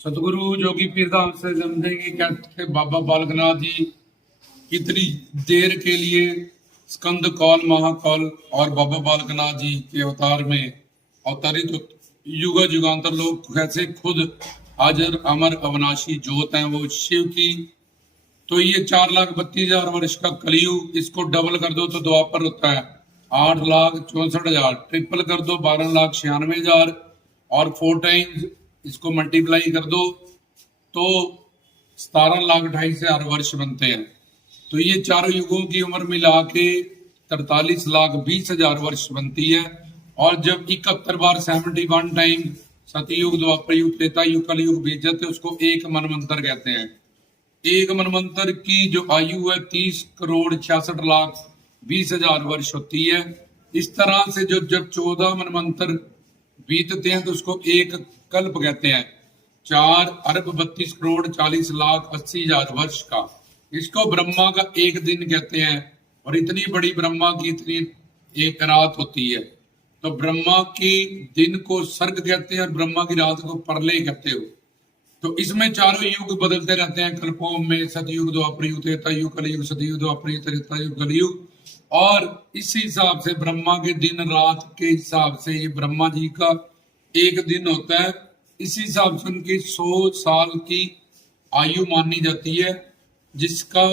सतगुरु जोगी पीरधाम से जमदे की कहते बाबा बालकनाथ जी कितनी देर के लिए स्कंद कौल महाकौल और बाबा बालकनाथ जी के अवतार में अवतरित युग युगांतर लोग कैसे खुद हाजर अमर अविनाशी ज्योत हैं वो शिव की। तो ये 4,32,000 वर्ष का कलयुग, इसको डबल कर दो तो द्वापर होता है 8,64,000, ट्रिपल कर दो 12,96,000 और 4 टाइम्स इसको मल्टीप्लाई कर दो तो 17,28,000 वर्ष बनते हैं। तो ये चारों युगों की उम्र मिला के 43,20,000 वर्ष बनती है। और जब 71 बार 71 टाइम सतयुग द्वापर युग त्रेता युग कलयुग बीत जाते उसको एक मनवंतर कहते हैं। एक मनवंतर की जो आयु है 30,66,20,000 वर्ष होती है। इस तरह से जो जब 14 मनवंतर बीतते हैं तो उसको एक कल्प कहते हैं। 4,32,40,40,80,000 वर्ष का इसको ब्रह्मा का एक दिन कहते हैं। और इतनी बड़ी ब्रह्मा की इतनी एक रात होती है तो ब्रह्मा की दिन को सर्ग कहते हैं और ब्रह्मा की रात को परले कहते हो। तो इसमें चारों युग बदलते रहते हैं कल्पों में, सतयुग द्वापर युग त्रेता युग कलयुग, सतयुग द्वापर युग त्रेता युग कलयुग। और इस हिसाब से ब्रह्मा के दिन रात के हिसाब से ये ब्रह्मा जी का एक दिन होता है। इसी हिसाब से उनकी 100 साल की आयु मानी जाती है जिसका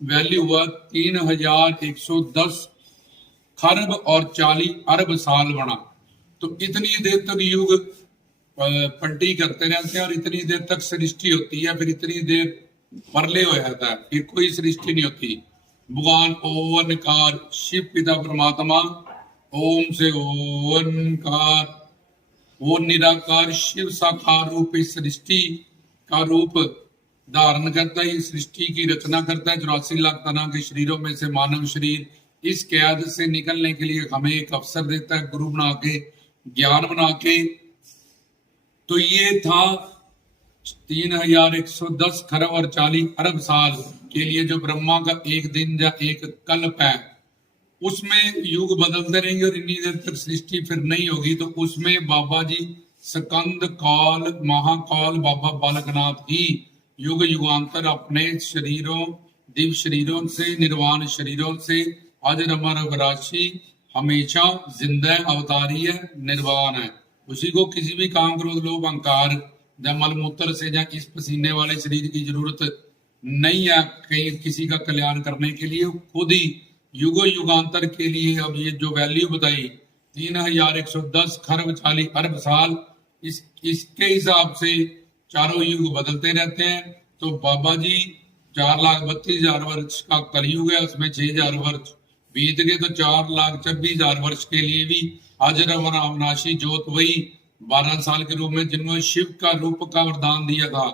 वैल्यू हुआ 3,110 खरब और 40 अरब साल बना। तो इतनी देर तक युग पलटी करते रहते हैं और इतनी देर तक सृष्टि होती है, फिर इतनी देर परले हो जाता है, फिर कोई सृष्टि नहीं होती। भगवान ओंकार शिव पिता परमात्मा ओम से ओंकार वो निराकार शिव साकार रूप इस सृष्टि का रूप धारण करता है, इस सृष्टि की रचना करता है। 84 लाख तरह के शरीरों में से मानव शरीर इस कैद से निकलने के लिए हमें एक अवसर देता है, गुरु बना के, ज्ञान बना के। तो ये था 3,110 खरब और 40 अरब साल के लिए जो ब्रह्मा का एक दिन या एक कल्प है। उसमें युग बदलते रहेंगे और इतनी देर तक सृष्टि फिर नहीं होगी। तो उसमें बाबा जी स्कंद कौल महाकौल बाबा बालकनाथ ही युग युगांतर अपने शरीरों दिव्य शरीरों से निर्वाण शरीरों से अजर अमर अविनाशी हमेशा जिंदा अवतारी है, निर्वाण है। उसी को किसी भी काम क्रोध लोभ अहंकार या मलमूत्र से या इस पसीने वाले शरीर की जरूरत नहीं है कहीं किसी का कल्याण करने के लिए। खुद ही युगो युगांतर के लिए अब ये जो वैल्यू बताई 3,110 खरब 40 अरब साल, इसके हिसाब से चारों युग बदलते रहते हैं। तो बाबा जी 4,32,000 वर्ष का कलयुग है, उसमें 6,000 वर्ष बीत गए तो 4,26,000 वर्ष के लिए भी अजर अमर अविनाशी ज्योत वही 12 साल के रूप में जिन्होंने शिव का रूप का वरदान दिया था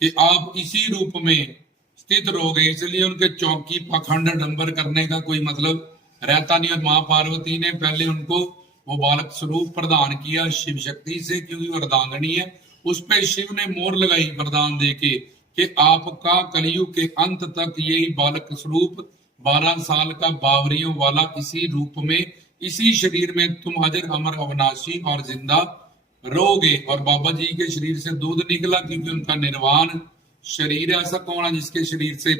कि आप इसी रूप में स्थित रहोगे, इसलिए उनके चौकी पाखंड डंबर करने का कोई मतलब रहता नहीं। और माँ पार्वती ने पहले उनको वो बालक स्वरूप प्रदान किया शिव शक्ति से, क्योंकि वरदांगनी है। उस पे शिव ने मोहर लगाई वरदान देके कि आपका कलयुग के अंत तक यही बालक स्वरूप 12 साल का बावरियों वाला इसी रूप में इसी शरीर में तुम अजर अमर अविनाशी और जिंदा रहोगे। और बाबा जी के शरीर से दूध निकला क्योंकि उनका निर्वाण शरीर। ऐसा कौन है जिसके शरीर से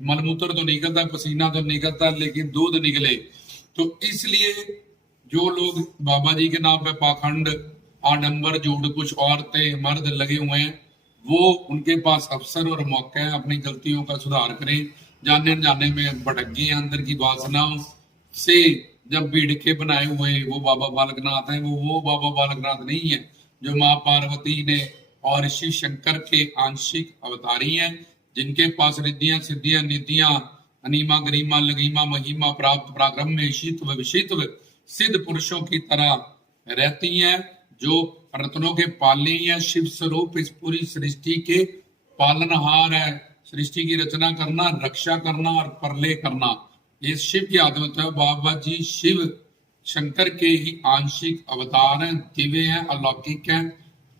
मलमूत्र तो निकलता, पसीना तो निकलता, लेकिन दूध निकले। तो इसलिए जो लोग बाबा जी के नाम पे पाखंड आडंबर झूठ कुछ औरतें मर्द लगे हुए हैं, वो उनके पास अवसर और मौका है अपनी गलतियों का सुधार करें। जाने जाने में भटक गए अंदर की वासनाओं से जब भीड़ के बनाए हुए वो बाबा बालकनाथ है, वो बाबा बालकनाथ नहीं है जो माँ पार्वती ने और शिव शंकर के आंशिक अवतारी हैं, जिनके पास रिद्धियां सिद्धियां निधियां अनिमा गरिमा लगीमा महिमा प्राप्त पराक्रम में शीतव विशितव सिद्ध पुरुषों की तरह रहती हैं, जो रत्नों के पाले हैं। शिव स्वरूप इस पूरी सृष्टि के पालनहार है। सृष्टि की रचना करना, रक्षा करना और परले करना ये शिव की आदत है। बाबा जी शिव शंकर के ही आंशिक अवतार हैं, दिव्य हैं, अलौकिक हैं,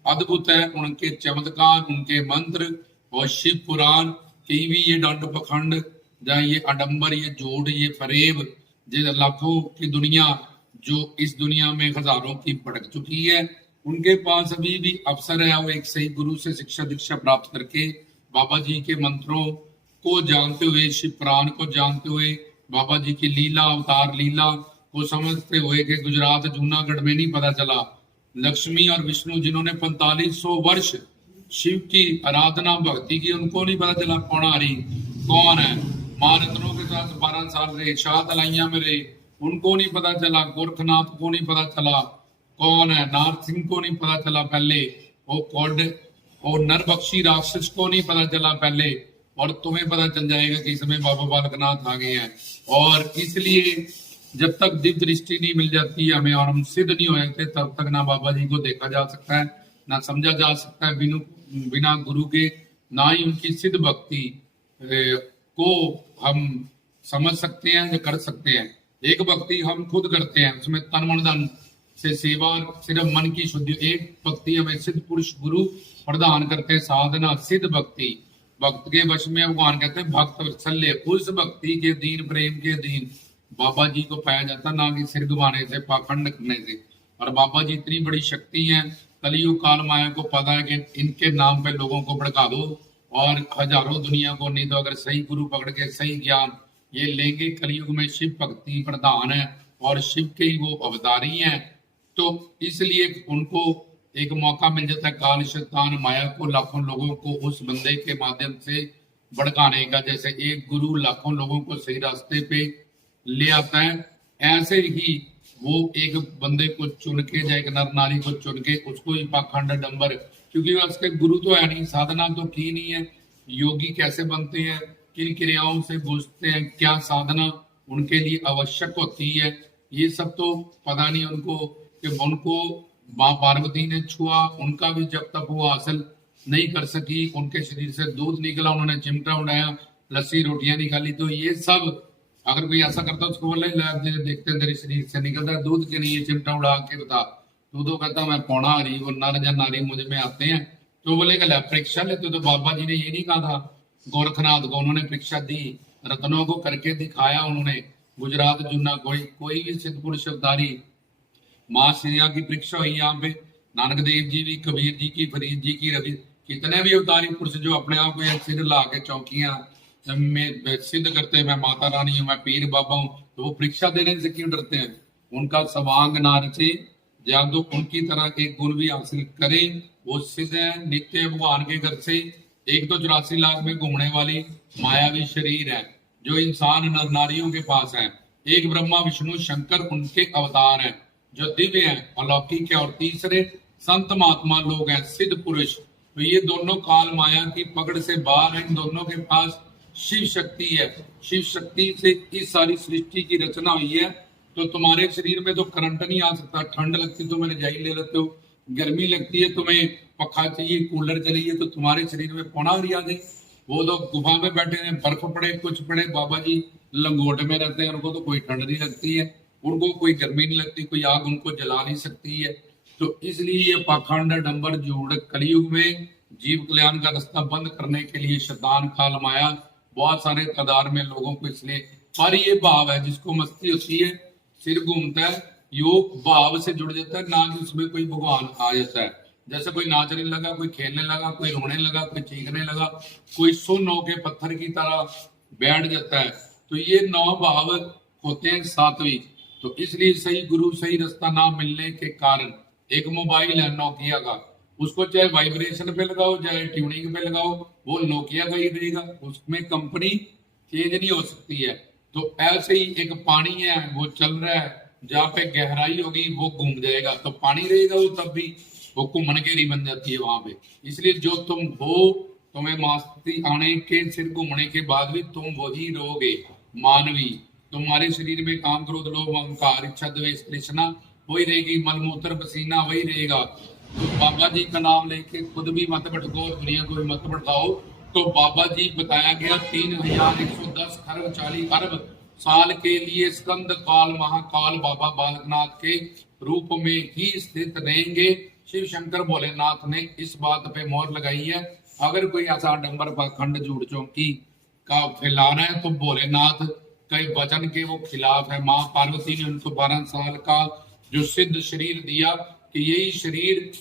अद्भुत है। उनके चमत्कार, उनके मंत्र और शिव पुराण कहीं भी ये दंड पखंड या ये आडंबर, ये झूठ, ये फरेब, ये लाखों की दुनिया जो इस दुनिया में हजारों की भटक चुकी है, उनके पास अभी भी अवसर है, वो एक सही गुरु से शिक्षा दीक्षा प्राप्त करके बाबा जी के मंत्रों को जानते हुए, शिव पुराण को जानते हुए, बाबा जी की लीला, अवतार लीला को समझते हुए कि गुजरात जूनागढ़ में नहीं पता चला लक्ष्मी और विष्णु जिन्होंने 4500 वर्ष शिव की आराधना भक्ति की, उनको नहीं पता चला पौणारी कौन है। मां रत्नों के साथ 12 साल रहे, शाह तलाइया में रहे, उनको नहीं पता चला। गोरखनाथ को नहीं पता चला कौन है। नारद सिंह को नहीं पता चला पहले, वो कौड और नरबख्शी राक्षस को नहीं पता चला पहले, और तुम्हें पता चल जाएगा कि इसमें बाबा बालकनाथ आ गए हैं। और इसलिए जब तक दिव्य दृष्टि नहीं मिल जाती है हमें और हम सिद्ध नहीं हो जाते, तब तक ना बाबा जी को देखा जा सकता है, ना समझा जा सकता है बिना गुरु के, ना ही उनकी सिद्ध भक्ति को हम समझ सकते हैं या कर सकते हैं। एक भक्ति हम खुद करते हैं, उसमें तन मन धन से सेवा, सिर्फ मन की शुद्धि। एक भक्ति हमें सिद्ध पुरुष गुरु प्रदान करते हैं, साधना सिद्ध भक्ति। भक्त के वश में भगवान कहते हैं भक्त वत्सल्य, उस भक्ति के दीन प्रेम के दीन बाबा जी को पाया जाता, ना कि सिर घुमाने से, पाखंड करने से। और बाबा जी इतनी बड़ी शक्ति है, कलयुग काल माया को पता है कि इनके नाम पे लोगों को भड़का दो और हजारों दुनिया को, नहीं तो अगर सही गुरु पकड़ के सही ज्ञान ये लेंगे। कलयुग में शिव भक्ति प्रधान है और शिव के ही वो अवतारी हैं, तो इसलिए उनको एक मौका मिल जाता है काल शैतान माया को, लाखों लोगों को उस बंदे के माध्यम से भड़काने का। जैसे एक गुरु लाखों लोगों को सही रास्ते पे ले आता है, ऐसे ही वो एक बंदे को चुन के या एक नर नारी को चुन के उसको ही पाखंड डंबर, क्योंकि उसके गुरु तो है नहीं, साधना तो की नहीं है। योगी कैसे बनते हैं, किन क्रियाओं से बूझते हैं, क्या साधना उनके लिए आवश्यक होती है, ये सब तो पता नहीं उनको। कि उनको माँ पार्वती ने छुआ, उनका भी जब तक वो हासिल नहीं कर सकी, उनके शरीर से दूध निकला, उन्होंने चिमटा उड़ाया, लस्सी रोटियां निकाली, तो ये सब अगर कोई ऐसा करता उसको बोले देखते हैं तेरे शरीर से निकलता है दूध के नहीं, चिमटा उड़ा के बता। तू तो कहता मैं पौना हरी, वो नर या नारी मुझ में आते हैं, तो बोलेगा परीक्षा लेते। तो बाबा जी ने ये नहीं कहा था गोरखनाथ को, उन्होंने परीक्षा दी, रत्नों को करके दिखाया उन्होंने। गुजरात जुन्ना कोई भी सिद्ध पुरुष अवतारी, माँ श्रेया की परीक्षा हुई यहाँ पे, नानक देव जी भी, कबीर जी की, फरीद जी की, रवि, कितने भी अवतारी पुरुष जो अपने आप को सिर ला के चौकियां में सिद्ध करते हैं, मैं माता रानी हूँ, मैं पीर बाबा हूँ, तो वो परीक्षा देने से क्यों डरते हैं। उनका सवांग ना रचे, या तो उनकी तरह एक गुण भी हासिल करें, वो सिद्ध है नित्य भगवान के घर से। 184 लाख में घूमने वाली मायावी शरीर है जो इंसान नर नारियों के पास है। एक ब्रह्मा विष्णु शंकर उनके अवतार हैं जो दिव्य है, अलौकिक है, और तीसरे संत महात्मा लोग हैं, सिद्ध पुरुष। तो ये दोनों काल माया की पकड़ से बाहर हैं, इन दोनों के पास शिव शक्ति है। शिव शक्ति से इस सारी सृष्टि की रचना हुई है। तो तुम्हारे शरीर में तो करंट नहीं आ सकता, ठंड लगती तो मेरे रजाई ले लेते हो, गर्मी लगती है तुम्हें पखा चाहिए, कूलर चाहिए, तो तुम्हारे शरीर में पौनावरी आ जाए। वो तो गुफा में बैठे हैं, बर्फ पड़े कुछ पड़े, बाबा जी लंगोट में रहते हैं, उनको तो कोई ठंड नहीं लगती है, उनको कोई गर्मी नहीं लगती, कोई आग उनको जला नहीं सकती है। तो इसलिए ये पाखंड डंबर जोड़ कलयुग में जीव कल्याण का रास्ता बंद करने के लिए शैतान काल माया बहुत सारे तादाद में लोगों को, इसलिए पर ये भाव है जिसको मस्ती होती है, सिर घूमता है, योग भाव से जुड़ जाता है, ना कि उसमें कोई भगवान आ जाता है। जैसे कोई नाचने लगा, कोई खेलने लगा, कोई रोने लगा, कोई चीखने लगा, कोई सुन्न होके पत्थर की तरह बैठ जाता है, तो ये 9 भाव होते हैं सात्विक। तो इसलिए सही गुरु सही रास्ता ना मिलने के कारण, एक मोबाइल है नोकिया का, उसको चाहे वाइब्रेशन पे लगाओ चाहे ट्यूनिंग पे लगाओ, वो नोकिया का ही रहेगा, उसमें कंपनी चेंज नहीं हो सकती है। तो ऐसे ही एक पानी है, वो चल रहा है, जहाँ पे गहराई होगी वो घूम जाएगा, तो पानी रहेगा वो तब भी, वो घूमन के नहीं बन जाती है वहां पे। इसलिए जो तुम हो, तुम्हें मास्ती आने के, सिर घूमने के बाद भी तुम वही रहोगे मानवी। तुम्हारे शरीर में काम क्रोध लोभ अहंकार इच्छा द्वेष तृष्णा वही रहेगी, मलमूत्र पसीना वही रहेगा। तो बाबा जी का नाम लेके खुद भी मत भटको, दुनिया को भी मत भटकाओ। तो बाबा जी बताया गया 3110 खरब 40 अरब साल के लिए स्कंद काल महाकाल बाबा बालकनाथ के रूप में ही स्थित रहेंगे। शिव शंकर भोलेनाथ ने इस बात पे मोहर लगाई है। अगर कोई ऐसा डंबर पाखंड झूठ चौकी का फैला रहा है तो भोलेनाथ कई वचन के वो खिलाफ है। माँ पार्वती ने उनको 12 साल का जो सिद्ध शरीर दिया कि यही शरीर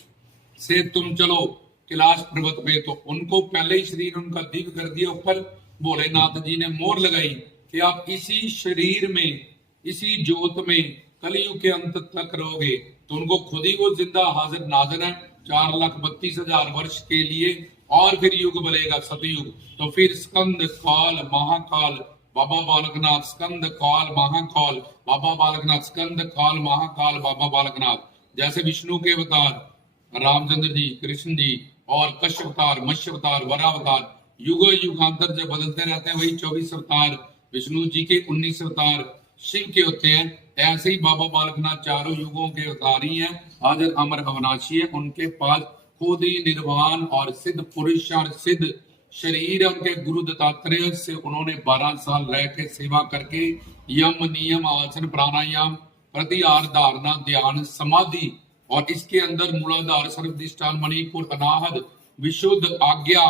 से तुम चलो कैलाश पर्वत पे। तो उनको पहले ही शरीर उनका दिव्य कर दिया ऊपर। भोलेनाथ जी ने मोहर लगाई कि आप इसी शरीर में, इसी जोत में कलयुग के अंत तक रहोगे। तो उनको खुद ही वो जिंदा हाजिर नाजिर है 4,32,000 वर्ष के लिए। और फिर युग बनेगा सतयुग। तो फिर स्कंद काल महाकाल बाबा बालकनाथ, स्कंद काल महाकाल बाबा बालकनाथ, स्कंद काल महाकाल बाबा बालकनाथ। जैसे विष्णु के अवतार रामचंद्र जी, कृष्ण जी, और कश्यप अवतार, मत्स्य अवतार, वराह अवतार, युगो युगांतर जब बदलते रहते हैं, वही 24 अवतार विष्णु जी के, 19 अवतार शिव के होते हैं। ऐसे ही बाबा बालकनाथ चारों युगों के अवतार ही हैं, हाजिर अमर अविनाशी है। उनके पास खुद ही निर्वाण और सिद्ध पुरुष और सिद्ध शरीर है। उनके गुरु दत्तात्रेय से उन्होंने 12 साल रह के सेवा करके यम नियम आसन प्राणायाम प्रतिहार धारणा ध्यान समाधि और इसके अंदर मूलाधार सर्वधिष्ठान मणिपुर अनाहत विशुद्ध आज्ञा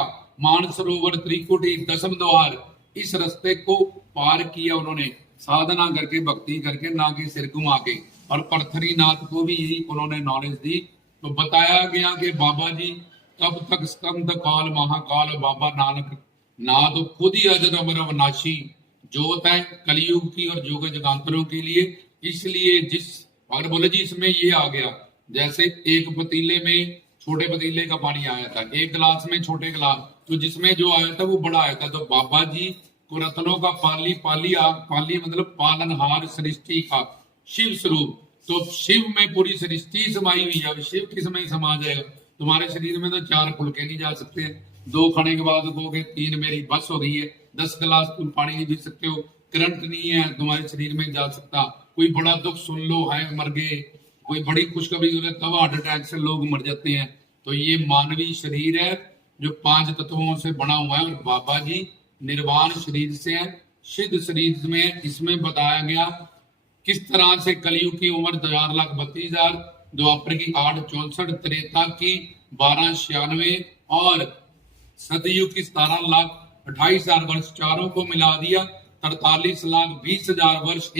मानसरोवर त्रिकुटी दसम द्वार, इस रास्ते को पार किया उन्होंने साधना करके, भक्ति करके, ना कि सिर घुमा के। और पृथ्वीनाथ को भी यही उन्होंने नॉलेज दी। तो बताया गया कि बाबा जी तब तक स्कंद काल महाकाल बाबा नानक नाथ खुद ही अजर अमर अविनाशी जोत है कलयुग की और युग जगांतरों के लिए। इसलिए जिस अगर बोले जी इसमें ये आ गया, जैसे एक पतीले में छोटे पतीले का पानी आया था, एक गिलास में छोटे गिलास, तो जिसमें जो आया था वो बड़ा आया था। तो बाबा जी को रत्नों का पाली पाली मतलब पालनहार सृष्टि का शिव स्वरूप। तो शिव में पूरी सृष्टि समाई हुई है। शिव किस में समा जाएगा? तुम्हारे शरीर में तो 4 फुलके नहीं जा सकते हैं। 2 खाने के बाद कहोगे 3 मेरी बस हो गई है, 10 गिलास तुम पानी नहीं पी सकते हो, करंट नहीं है तुम्हारे शरीर में जा सकता। कोई बड़ा दुख सुन लो, है मर गए, कोई बड़ी खुशखबरी हो रही तब हार्ट अटैक से लोग मर जाते हैं। तो ये मानवीय शरीर है जो 5 तत्वों से बना हुआ है। और बाबा जी निर्वाण शरीर से है, सिद्ध शरीर में। इसमें बताया गया किस तरह से कलयुग की उम्र 4,32,000, द्वापर की 8,64, त्रेता की 12,96 और सतयुग की 17,28,000 वर्ष, चारों को मिला दिया 43,20,000 वर्ष।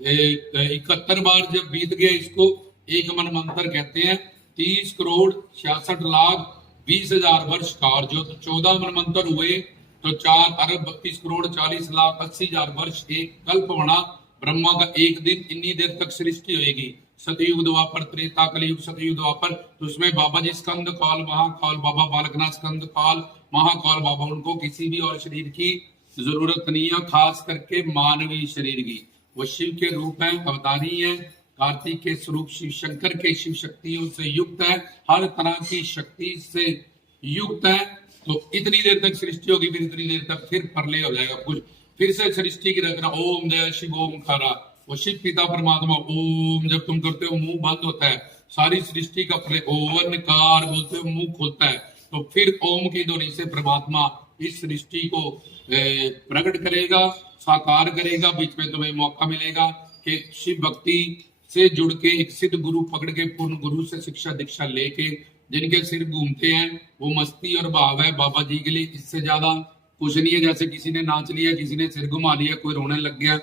71 बार जब बीत गए इसको एक मनमंत्र कहते हैं। 30,66,20,000 वर्ष का, और जो 14 मनमंत्र हुए तो 4,32,40,80,000 वर्ष एक कल्प बना। ब्रह्मा का एक दिन, इन्हीं देर तक सृष्टि होगी। सतयुग द्वापर त्रेता कलयुग सतयुग द्वापर। तो उसमें बाबा जी स्कंद काल महाकाल बाबा बालकनाथ, स्कंद काल महाकाल बाबा, उनको किसी भी और शरीर की जरूरत नहीं है, खास करके मानवीय शरीर की। वो शिव के रूप है, अवतारी है, कार्तिक के स्वरूप शिव शंकर के शिव शक्तियों से युक्त है, हर तरह की शक्ति से युक्त है। तो इतनी देर तक सृष्टि होगी, फिर इतनी देर तक फिर प्रलय हो जाएगा, कुछ फिर से सृष्टि की रचना। ओम जय शिव ओम खारा, वो शिव पिता परमात्मा। ओम जब तुम करते हो मुंह बंद होता है, सारी सृष्टि का प्रलय। ओवनकार बोलते हो मुंह खुलता है, तो फिर ओम की ध्वनि से परमात्मा इस सृष्टि को प्रकट करेगा, साकार करेगा। बीच में तुम्हें मौका मिलेगा कि शिव भक्ति से जुड़ के एक सिद्ध गुरु पकड़ के, पूर्ण गुरु से शिक्षा दीक्षा लेके, जिनके सिर घूमते हैं वो मस्ती और भाव है बाबा जी के लिए। इससे ज्यादा कुछ नहीं है। जैसे किसी ने नाच लिया, किसी ने सिर घुमा लिया, कोई रोने लग गया,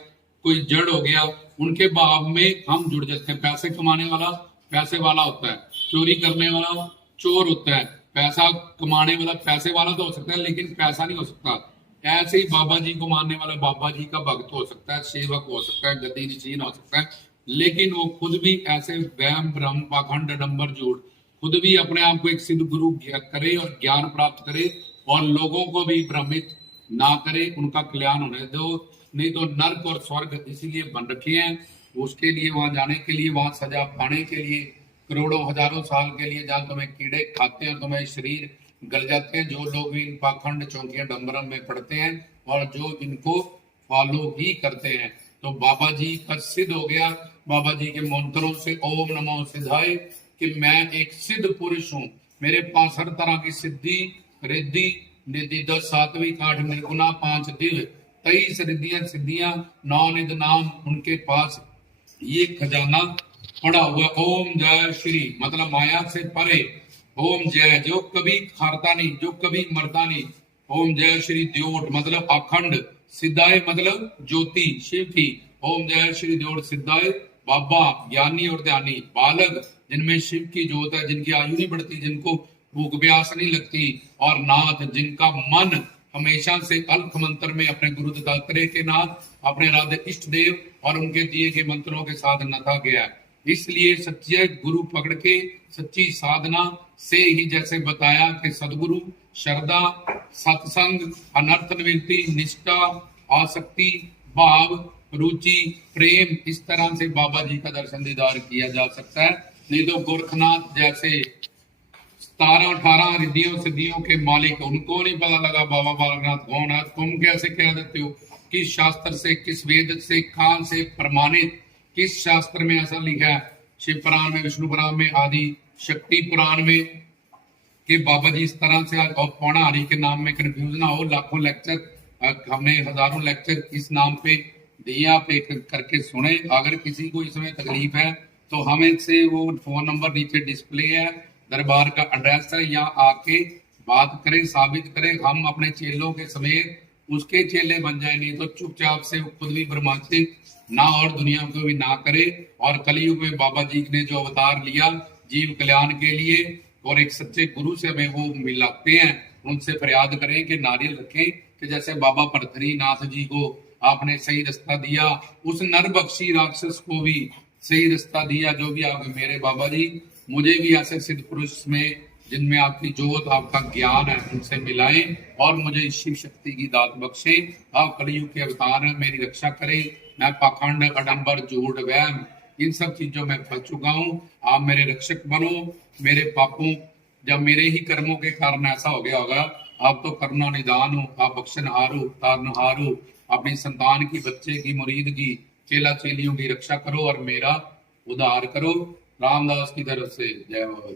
कोई जड़ हो गया, उनके भाव में हम जुड़ जाते हैं। पैसे कमाने वाला पैसे वाला होता है, चोरी करने वाला चोर होता है, पैसा कमाने वाला पैसे वाला तो हो सकता है लेकिन पैसा नहीं हो सकता। ऐसे ही बाबा जी को मानने वाला बाबा जी का भक्त हो सकता है, सेवक हो सकता है, गद्दी नशीन हो सकता है, लेकिन वो खुद भी ऐसे वहम भ्रम पाखंड डंबर झूठ खुद भी अपने आप को एक सिद्ध गुरु करे और ज्ञान प्राप्त करे और लोगों को भी भ्रमित ना करे, उनका कल्याण होने दो। नहीं तो नर्क और स्वर्ग इसीलिए बन रखे हैं, उसके लिए, वहां जाने के लिए, वहां सजा पाने के लिए, करोड़ों हजारों साल के लिए, जहां तुम्हें कीड़े खाते हैं, तुम्हें शरीर गल जाते हैं, जो लोग भी इन पाखंड चौकियां डंबरम में पढ़ते हैं और जो इनको फॉलो ही करते हैं। तो बाबा जी का सिद्ध हो गया, बाबा जी के मंत्रों से ओम नमो सिद्धाय, कि मैं एक सिद्ध पुरुष हूँ, मेरे पास हर तरह की सिद्धि रिद्धि निधि 10 सात्विक 8 निर्गुणा 5 दिव्य 23 रिद्धियां सिद्धियां 9 निध नाम, उनके पास ये खजाना पड़ा हुआ। ओम जय श्री मतलब माया से परे, ओम जय जो कभी हारता नहीं, जो कभी मरता नहीं। ओम जय श्री द्योट मतलब अखंड, सिद्धाय मतलब ज्योति शिव की। ओम जय श्री द्योट सिद्धाय बाबा ज्ञानी और ध्यानी, बालक जिनमें शिव की जोत है, जिनकी आयु नहीं बढ़ती, जिनको भूख प्यास नहीं लगती, और नाथ जिनका मन हमेशा से अल्प मंत्र में अपने गुरु दत्तात्रेय के नाथ, अपने आराध्य इष्ट देव और उनके दिए गए मंत्रों के साथ नथा गया है। इसलिए सच्चे गुरु पकड़ के सच्ची साधना से ही, जैसे बताया कि सदगुरु, श्रद्धा, सत्संग, अनर्थ निवृत्ति, निष्ठा, आसक्ति, भाव, रुचि, प्रेम, इस तरह से बाबा जी का दर्शन दीदार किया जा सकता है। नहीं तो गोरखनाथ जैसे 17-18 रिद्धियों सिद्धियों के मालिक, उनको नहीं पता लगा बाबा बालकनाथ कौन है। तुम कैसे कह देते हो? किस शास्त्र से, किस वेद से, कहां से प्रमाणित, किस शास्त्र में ऐसा लिखा है? शिव पुराण में, विष्णु पुराण में, आदि शक्ति पुराण में कि बाबा जी इस तरह से, और पौना हरि के नाम में कंफ्यूज ना हो। लाखों लेक्चर हमने, हजारों लेक्चर इस नाम पे दिए, आप एक करके सुने। अगर किसी को इसमें तकलीफ है तो हमें से वो फोन नंबर नीचे डिस्प्ले है, दरबार का एड्रेस है, यहाँ आके बात करें, साबित करें। हम अपने चेलों के समेत उसके चेले बन जाए, नहीं तो चुपचाप से वो खुद भी ब्रह्मांडित ना और दुनिया को भी ना करे। और कलयुग में बाबा जी ने जो अवतार लिया जीव कल्याण के लिए, और एक सच्चे गुरु से हमें वो मिलाते हैं, उनसे फरियाद करें कि नारियल रखें कि जैसे बाबा पृथ्वीनाथ जी को आपने सही रास्ता दिया, उस नरबक्षी राक्षस को भी सही रास्ता दिया। जो भी आप मेरे बाबा जी, मुझे भी ऐसे सिद्ध पुरुष में जिनमें आपकी जोत, आपका ज्ञान है, उनसे मिलाएं और मुझे शिव शक्ति की दात बख्शे। आप कलयुग के अवतार हैं, मेरी रक्षा करें। मैं पाखंड, आडंबर, झूठ, वहम, इन सब चीजों में फंस चुका हूँ। आप मेरे रक्षक बनो। मेरे पापों, जब मेरे ही कर्मों के कारण ऐसा हो गया होगा, आप तो करुणा निदान हो, आप बख्शनहार हो, तारनहार हो। अपनी संतान की, बच्चे की, मुरीद की, चेला चेलियों की रक्षा करो और मेरा उद्धार करो। रामदास की तरफ से जय बाबा।